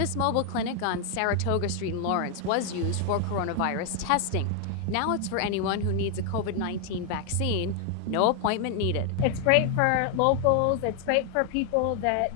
This mobile clinic on Saratoga Street in Lawrence was used for coronavirus testing. Now it's for anyone who needs a COVID-19 vaccine, no appointment needed. It's great for locals. It's great for people that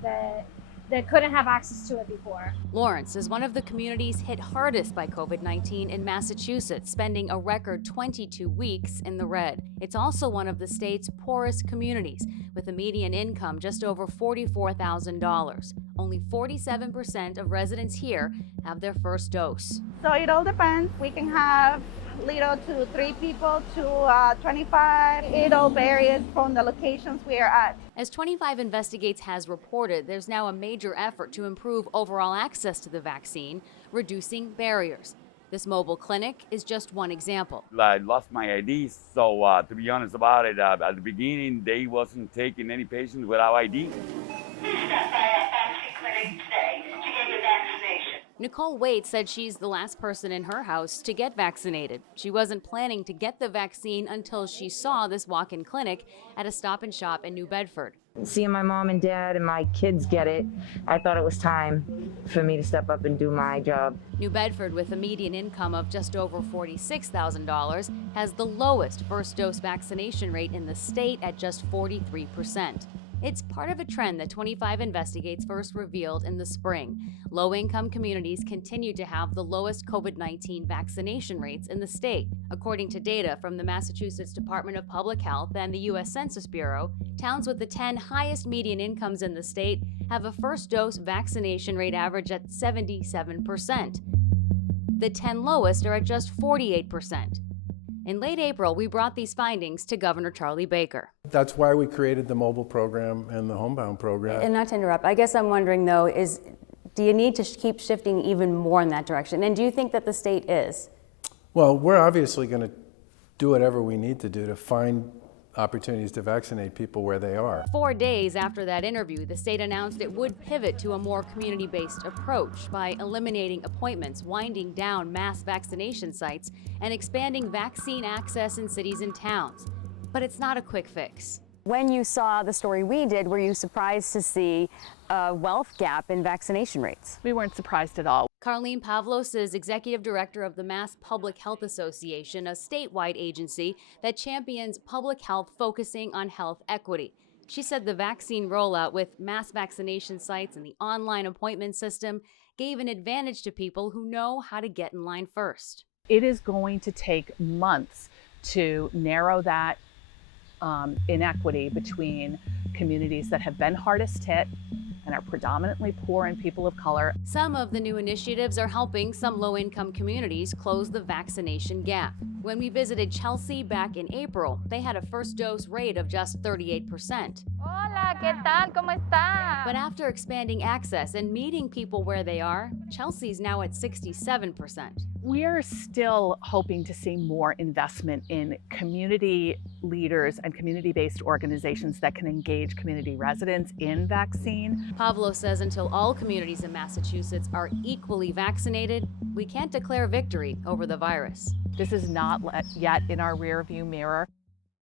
couldn't have access to it before. Lawrence is one of the communities hit hardest by COVID-19 in Massachusetts, spending a record 22 weeks in the red. It's also one of the state's poorest communities, with a median income just over $44,000. Only 47% of residents here have their first dose. So it all depends. We can have little to 3 people to 25. It all varies from the locations we are at. As 25 Investigates has reported, there's now a major effort to improve overall access to the vaccine, reducing barriers. This mobile clinic is just one example. I lost my ID, so to be honest about it, at the beginning, they wasn't taking any patients without ID. Please stop by our pharmacy clinic today to get your vaccination. Nicole Waite said she's the last person in her house to get vaccinated. She wasn't planning to get the vaccine until she saw this walk-in clinic at a Stop and Shop in New Bedford. Seeing my mom and dad and my kids get it, I thought it was time for me to step up and do my job. New Bedford, with a median income of just over $46,000, has the lowest first dose vaccination rate in the state at just 43%. It's part of a trend that 25 Investigates first revealed in the spring. Low-income communities continue to have the lowest COVID-19 vaccination rates in the state. According to data from the Massachusetts Department of Public Health and the U.S. Census Bureau, towns with the 10 highest median incomes in the state have a first dose vaccination rate average at 77%. The 10 lowest are at just 48%. In late April, we brought these findings to Governor Charlie Baker. That's why we created the mobile program and the homebound program. And not to interrupt, I guess I'm wondering though, do you need to keep shifting even more in that direction? And do you think that the state is? Well, we're obviously going to do whatever we need to do to find opportunities to vaccinate people where they are. 4 days after that interview, the state announced it would pivot to a more community-based approach by eliminating appointments, winding down mass vaccination sites, and expanding vaccine access in cities and towns. But it's not a quick fix. When you saw the story we did, were you surprised to see a wealth gap in vaccination rates? We weren't surprised at all. Carlene Pavlos is executive director of the Mass Public Health Association, a statewide agency that champions public health focusing on health equity. She said the vaccine rollout with mass vaccination sites and the online appointment system gave an advantage to people who know how to get in line first. It is going to take months to narrow that inequity between communities that have been hardest hit and are predominantly poor and people of color. Some of the new initiatives are helping some low-income communities close the vaccination gap. When we visited Chelsea back in April, they had a first dose rate of just 38%. Hola, ¿qué tal? ¿Cómo está? But after expanding access and meeting people where they are, Chelsea's now at 67%. We're still hoping to see more investment in community leaders and community-based organizations that can engage community residents in vaccine. Pavlo says until all communities in Massachusetts are equally vaccinated, we can't declare victory over the virus. This is not yet in our rearview mirror.